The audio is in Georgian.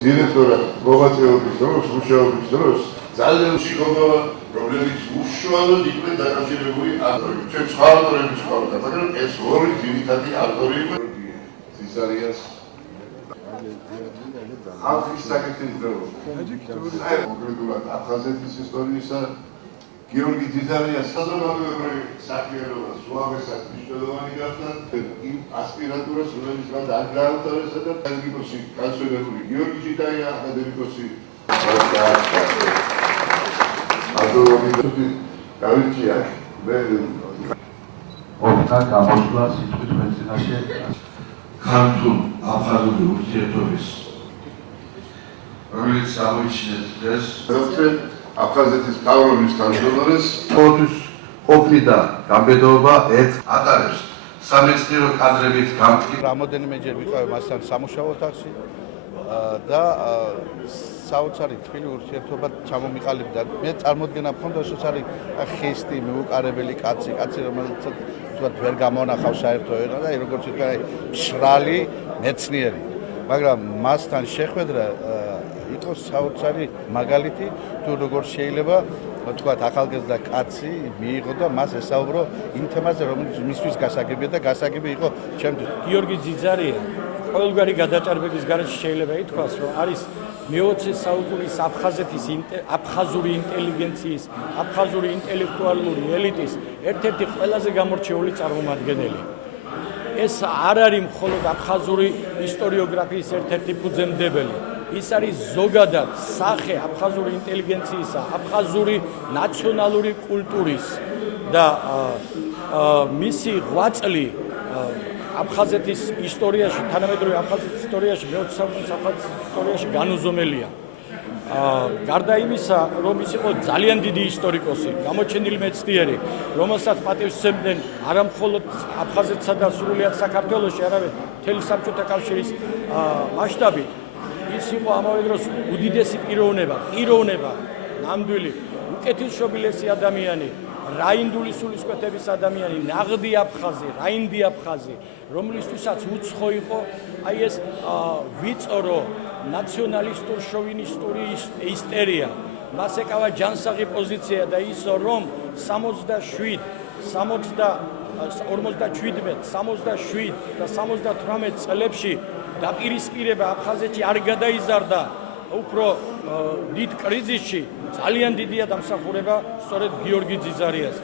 დირექტორად მოღვაწეობის დროს, მუშაობის დროს ძალიან მშიკობა პრობლემის უშუალოდ იყვნენ დაკავშირებული ავტორები. ჩემს სხვა ავტორების ყავდა, მაგრამ ეს ორი ძირითადი ავტორი იყვნენ. ზიზარიას ხალხის საკითხის დრო. კონკრეტულად აფხაზეთის ისტორიისა გიორგი ძიზარიას საზოგადოებრივი საქმიანობა სულავესად მნიშვნელოვანი გახდა იმ ასპირანტურას, რომელიც მან დააარსა და აკადემიკოსი განსხვავებული გიორგი ჭიტაია, აკადემიკოსი გავიქია ორთან გამოსვლა სიტყვის მეცნიერში ქართულ აფხაზური ურთიერთობის რომელიც გამოიჩინეთ დღეს აფხაზეთის მთავრობის თავმჯდომარეს ყოველთვის ყოფილი და გამბედოობა ერთ ატარებს სამეცნიერო კადრებით გამყიდვას. რამოდენიმეჯერ ვიყავ მასთან სამუშაო ოთახში და საოცარი თბილი ურთიერთობა ჩამომიყალიბდა. მე წარმოდგენა მქონდა, რომ არის ხისტი, მიუყარებელი კაცი, რომელიც თქვათ ვერ გამონახავს საერთო ენა და როგორც ვთქვა, მშრალი მეცნიერი. მაგრამ მასთან შეხვედრა იყო საოცარი მაგალითი თუ როგორ შეიძლება თქვათ ახალგაზრდა კაცი მიიღო და მას ესაუბრო იმ თემაზე, რომელიც მისთვის გასაგებია და გასაგები იყო ჩემთვის. გიორგი ძიძარია ყოველგვარი გადაჭარბების გარეშე შეიძლება ითქვას, რომ არის მე-20 საუკუნის აფხაზეთის აფხაზური ინტელიგენციის, აფხაზური ინტელექტუალური ელიტის ერთ-ერთი ყველაზე გამორჩეული წარმომადგენელი. ეს არ არის მხოლოდ აფხაზური ისტორიოგრაფიის ერთ-ერთი ფუძემდებელი. ის არის ზოგადად სახე აფხაზური ინტელიგენციისა, აფხაზური ნაციონალური კულტურის და მისი ღვაწლი აფხაზეთის ისტორიაში, თანამედროვე აფხაზეთის ისტორიაში, მე-20 საუკუნის აფხაზეთის ისტორიაში განუზომელია. გარდა იმისა, რომ ის იყო ძალიან დიდი ისტორიკოსი, გამოჩენილი მეცნიერი, რომელსაც პატივს სცემდნენ არა მხოლოდ აფხაზეთსა და სრულიად საქართველოში, არამედ მთელი საბჭოთა კავშირის მასშტაბით. ის იყო ამავე დროს უდიდესი პიროვნება, ნამდვილი, უკეთილშობილესი ადამიანი, რაინდული სულისკვეთების ადამიანი, ნაღდი აფხაზი, რაინდი აფხაზი, რომლისთვისაც უცხო იყო აი ეს ვიწორო ნაციონალისტურ შოვინისტური ისტერია. მას ეკავა ჯანსაღი პოზიცია და ის რომ 47 და 78 წლებში დაპირისპირება აფხაზეთში არ გადაიზარდა უფრო დიდ კრიზისში, ძალიან დიდია დამსახურება სწორედ გიორგი ძიზარიას.